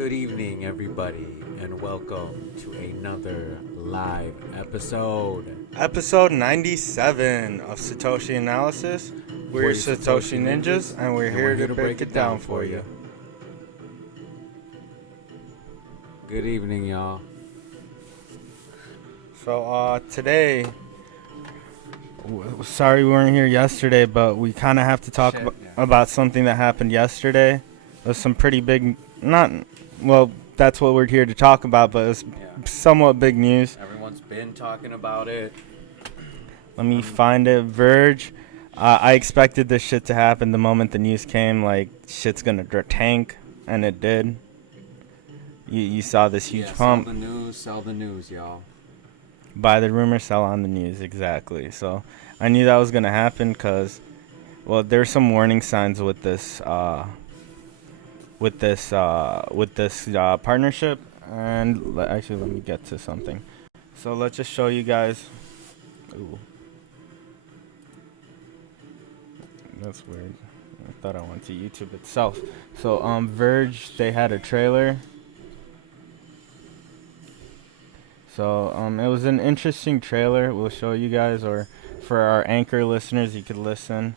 Good evening, everybody, and welcome to another live episode. Episode 97 of Satoshi Analysis. We're Satoshi Ninjas, and we're here to break it down for you. Good evening, y'all. So, today, sorry we weren't here yesterday, but we kind of have to talk about something that happened yesterday. There's some pretty big, that's what we're here to talk about, but it's somewhat big news. Everyone's been talking about it. Let me find it. Verge. I expected this shit to happen the moment the news came. Like, shit's gonna tank, and it did. You saw this huge pump. Sell the news, y'all. Buy the rumor, sell on the news, exactly. So I knew that was gonna happen because, there's some warning signs with this partnership. And actually, let me get to something. So let's just show you guys. Ooh. That's weird. I thought I went to YouTube itself. So, Verge, they had a trailer. So, it was an interesting trailer. We'll show you guys, or for our Anchor listeners, you could listen.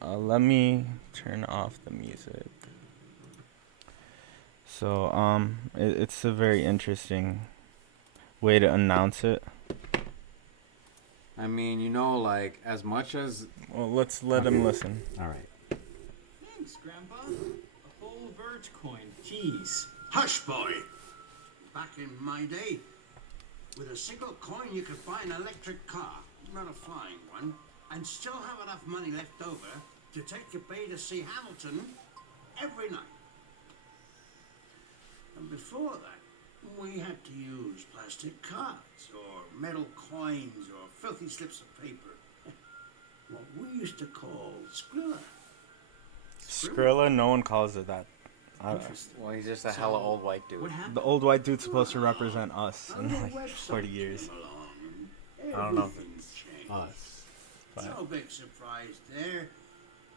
Let me turn off the music. So, it's a very interesting way to announce it. I mean, as much as... Well, let's let him listen. All right. Thanks, Grandpa. A whole Verge coin. Jeez. Hush, boy. Back in my day, with a single coin you could buy an electric car, not a flying one, and still have enough money left over to take your bay to see Hamilton every night. And before that, we had to use plastic cards or metal coins or filthy slips of paper. What we used to call Skrilla. Skrilla, no one calls it that. Well, he's just a hella old white dude. The old white dude's supposed to represent us in like 40 years. I don't know. Us. No big surprise there.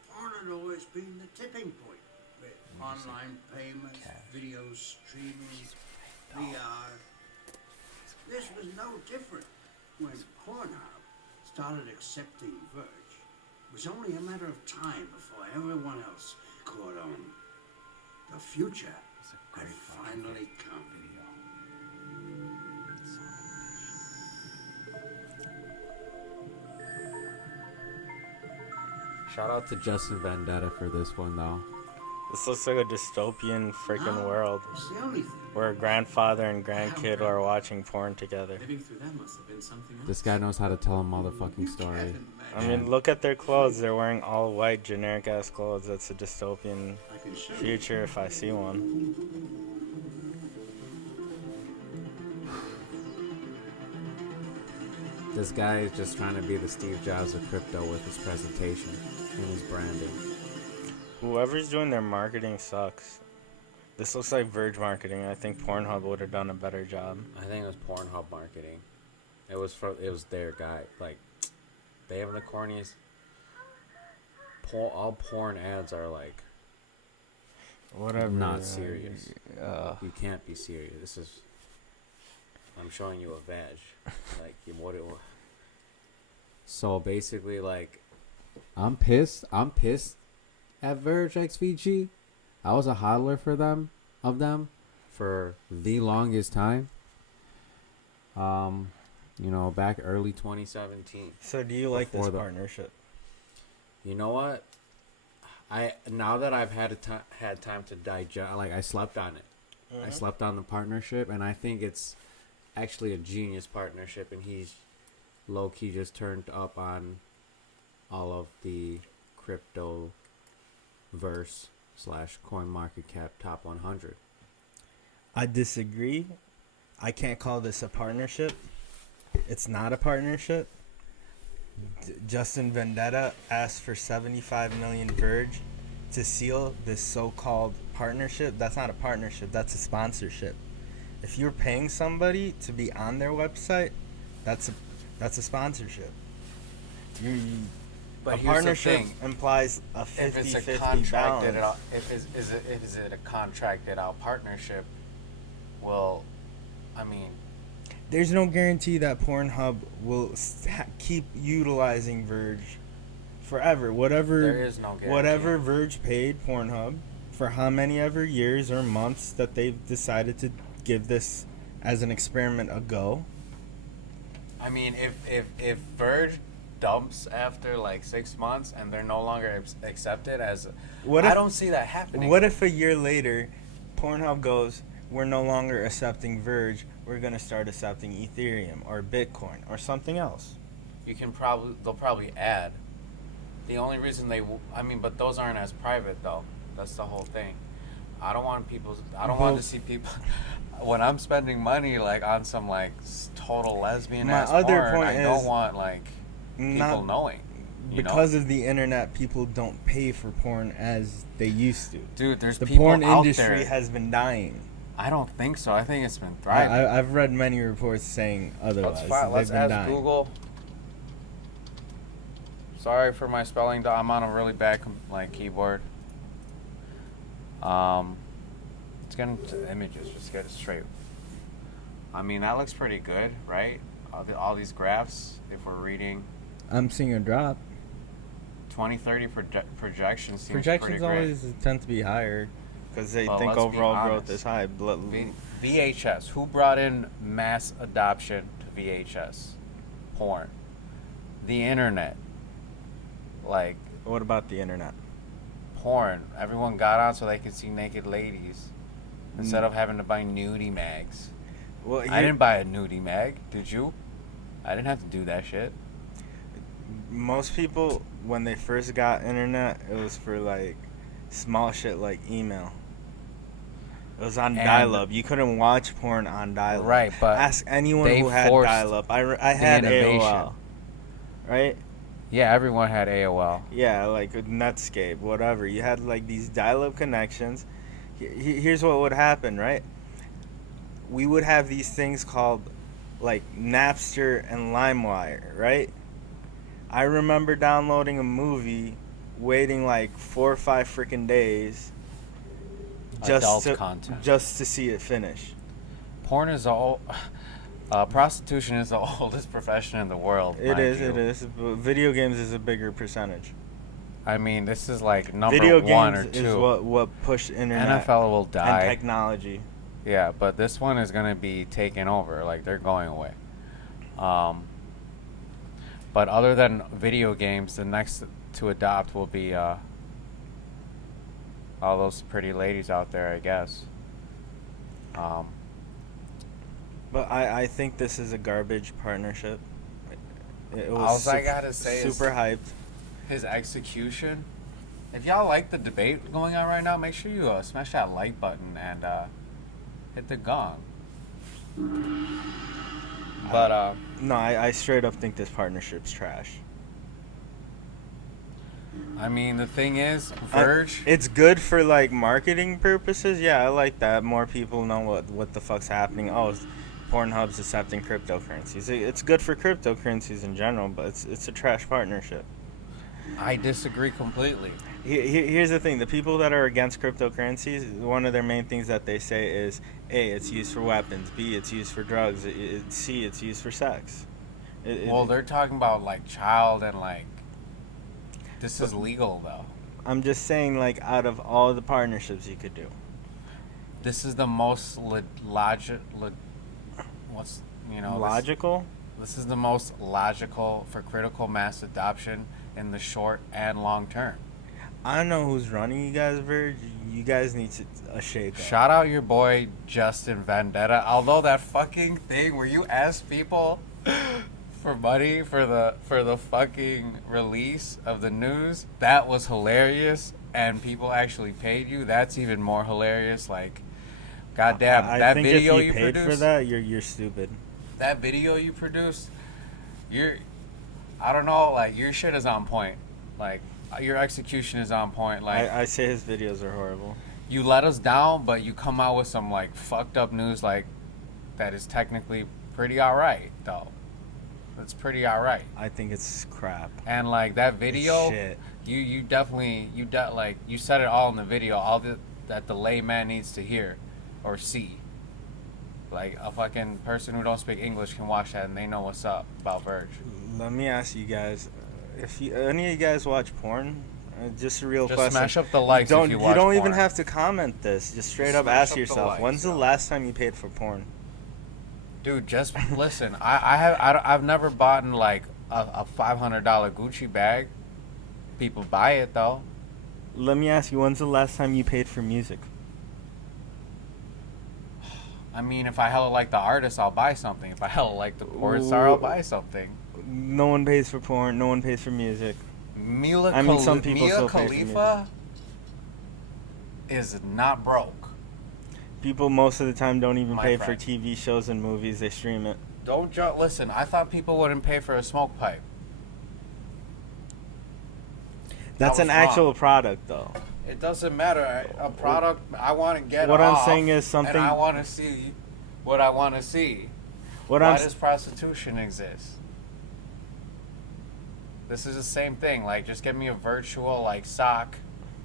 Porn had always been the tipping point with online payments, video streaming, VR. This was no different. When PornHub started accepting Verge, it was only a matter of time before everyone else caught on. The future had finally come. Shout out to Justin Vendetta for this one, though. This looks like a dystopian freaking world It's the only thing. where a grandfather and grandkid are watching porn together. Living through that must have been something else. This guy knows how to tell a motherfucking story. I mean, look at their clothes. They're wearing all white, generic ass clothes. That's a dystopian future if I see one. This guy is just trying to be the Steve Jobs of crypto with his presentation and his branding. Whoever's doing their marketing sucks. This looks like Verge marketing. I think Pornhub would have done a better job. I think it was Pornhub marketing. It was their guy. Like, they have the corniest. All porn ads are like, Whatever. not serious. You can't be serious. I'm showing you a veg. Like, what it was. So basically, like, I'm pissed at Verge XVG. I was a hodler for them for the longest time. Back early 2017. So do you like this partnership? You know what? Now that I've had time to digest, like, I slept on it. I slept on the partnership, and I think it's actually a genius partnership, and he's low-key just turned up on all of the crypto verse / coin market cap top 100. I disagree. I can't call this a partnership. It's not a partnership. Justin Vendetta asked for 75 million Verge to seal this so-called partnership. That's not a partnership. That's a sponsorship. If you're paying somebody to be on their website, that's a sponsorship. But a partnership implies a 50-50 balance. Is it a contracted out partnership? Well, I mean, There's no guarantee that Pornhub will keep utilizing Verge forever. there is no guarantee. Whatever Verge paid Pornhub for how many ever years or months that they've decided to give this as an experiment a go. I mean, if Verge dumps after like 6 months and they're no longer accepted as, I don't see that happening. What if a year later, Pornhub goes, we're no longer accepting Verge, we're gonna start accepting Ethereum or Bitcoin or something else? They'll probably add. The only reason but those aren't as private though. That's the whole thing. I don't want to see people when I'm spending money like on some like total lesbian My ass other porn. point I is don't want like people knowing. Because of the internet, people don't pay for porn as they used to. Dude, there's the people porn out industry there. has been dying. I don't think so. I think it's been thriving. I've read many reports saying otherwise. Let's They've been ask dying. Google. Sorry for my spelling. I'm on a really bad keyboard. Let's get into images. Just get it straight. I mean, that looks pretty good, right? All these graphs, if we're reading. I'm seeing a drop. 2030 projections seems Projections pretty great. always tend to be higher because they Well, think let's be overall growth honest. is high. VHS. Who brought in mass adoption to VHS? Porn. The internet. Like, What about the internet? porn. Everyone got on so they could see naked ladies instead of having to buy nudie mags. Well, I didn't buy a nudie mag. Did you? I didn't have to do that shit. Most people, when they first got internet, it was for like small shit like email. It was on And- dial-up. You couldn't watch porn on dial-up. Right, but ask anyone they who had forced dial-up. I had innovation. AOL. Right? Yeah, everyone had AOL. Yeah, like Netscape, whatever. You had like these dial-up connections. Here's what would happen, right? We would have these things called like Napster and LimeWire, right? I remember downloading a movie, waiting like 4 or 5 freaking days Adult content. just to see it finish. Porn is prostitution is the oldest profession in the world. It mind is. you. But video games is a bigger percentage. I mean, this is like number Video one or games two. is what pushed internet NFL will and die. technology. Yeah, but this one is gonna be taken over. Like they're going away. But other than video games, the next to adopt will be all those pretty ladies out there, I guess. But I think this is a garbage partnership. It was All I gotta say is super hyped. his execution. If y'all like the debate going on right now, make sure you smash that like button and hit the gong. But No, I straight up think this partnership's trash. I mean, the thing is, Verge. It's good for like marketing purposes. Yeah, I like that. More people know what the fuck's happening. Oh, Pornhub's accepting cryptocurrencies. It's good for cryptocurrencies in general, but it's a trash partnership. I disagree completely. Here's the thing: the people that are against cryptocurrencies, one of their main things that they say is, A, it's used for weapons. B, it's used for drugs. C, it's used for sex. Well, they're talking about like child and like. This is legal though. I'm just saying, like, out of all the partnerships you could do, This is the most logical. This is the most logical for critical mass adoption in the short and long term. I don't know who's running you guys, Verge. You guys need a shake up. Shout out your boy Justin Vendetta. Although that fucking thing where you ask people for money for the fucking release of the news, that was hilarious, and people actually paid you. That's even more hilarious. Like, goddamn, I think video if you paid produced for that, you're stupid. that video you produced, I don't know, like your shit is on point. Like your execution is on point. Like I say his videos are horrible. you let us down, but you come out with some like fucked up news like that is technically pretty alright though. It's pretty alright. I think it's crap. And like that video, Shit. you definitely like you said it all in the video, all that the layman needs to hear or see. Like a fucking person who don't speak English can watch that and they know what's up about Verge. Let me ask you guys, if any of you guys watch porn, just a real Just question. smash up the likes if you watch You don't porn. even have to comment this. Just straight Just up smash ask up the yourself, likes, when's the yo. last time you paid for porn? Dude, just listen. I've never bought like a $500 Gucci bag. People buy it though. Let me ask you, when's the last time you paid for music? I mean, if I hella like the artist, I'll buy something. If I hella like the porn star, I'll buy something. No one pays for porn. No one pays for music. Some people Mia still pay for Khalifa is not broke. People most of the time don't even My pay friend. for TV shows and movies. They stream it. Listen, I thought people wouldn't pay for a smoke pipe. That's was an wrong. actual product, though. It doesn't matter. A product I want to get What off, I'm saying is something. and I want to see what I want to see. What Why I'm does prostitution exist? This is the same thing. Like, just get me a virtual like sock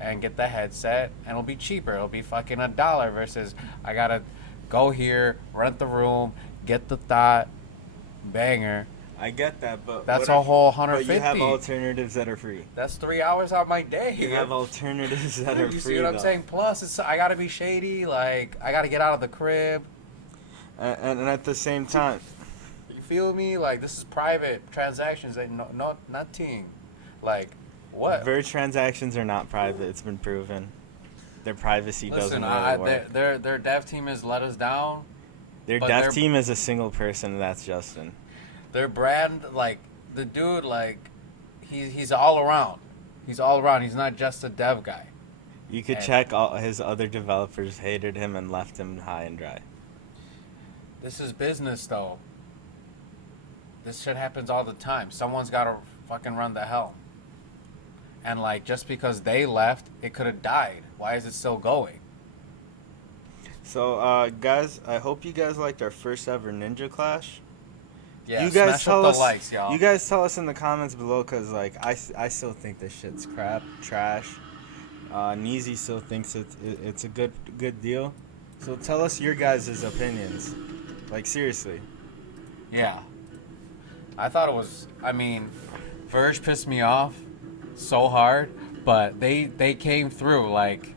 and get the headset, and it'll be cheaper. It'll be fucking $1 versus I gotta go here, rent the room, get the thought, banger. I get that, but That's what a if- whole But 150. you have alternatives that are free. That's 3 hours out my day. You have alternatives that are You free. see what I'm though. saying? Plus, I gotta be shady. Like, I gotta get out of the crib. And at the same time, You feel me? Like, this is private transactions. Ain't nothing. Like, what? Verge transactions are not private. It's been proven. Their privacy Listen, doesn't really work. their dev team has let us down. Their but dev their- team is a single person, and that's Justin. Their brand, like, the dude, like, he's all around. He's all around. He's not just a dev guy. You could And- check all his other developers hated him and left him high and dry. This is business, though. This shit happens all the time. Someone's got to fucking run the helm. And, like, just because they left, it could have died. Why is it still going? So, guys, I hope you guys liked our first ever Ninja Clash. Yeah, You guys smash tell up us. the likes, y'all. You guys tell us in the comments below, cause like I still think this shit's crap, trash. Neezy still thinks it's a good deal. So tell us your guys' opinions. Like seriously. Yeah. I thought it was, I mean, Verge pissed me off so hard, but they came through. Like,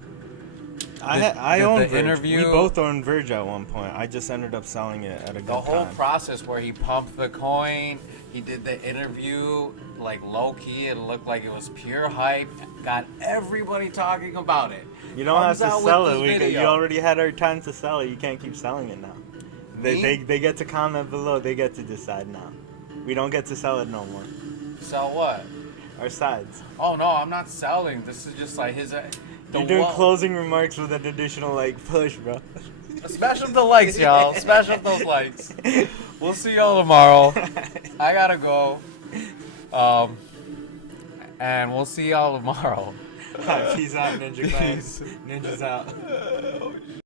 I the own Verge. interview- We both owned Verge at one point. I just ended up selling it at a good the whole time. process where he pumped the coin, he did the interview, like, low-key, it looked like it was pure hype, got everybody talking about it. You don't have Comes to out sell with it. this You video. already had our time to sell it. You can't keep selling it now. Me? They get to comment below. They get to decide now. We don't get to sell it no more. Sell what? Our sides. Oh, no, I'm not selling. This is just, like, his... You're doing closing remarks with an additional like push, bro. Smash up the likes, y'all. Smash up those likes. We'll see y'all tomorrow. I gotta go. And we'll see y'all tomorrow. Peace out, Ninja Class. Ninjas out.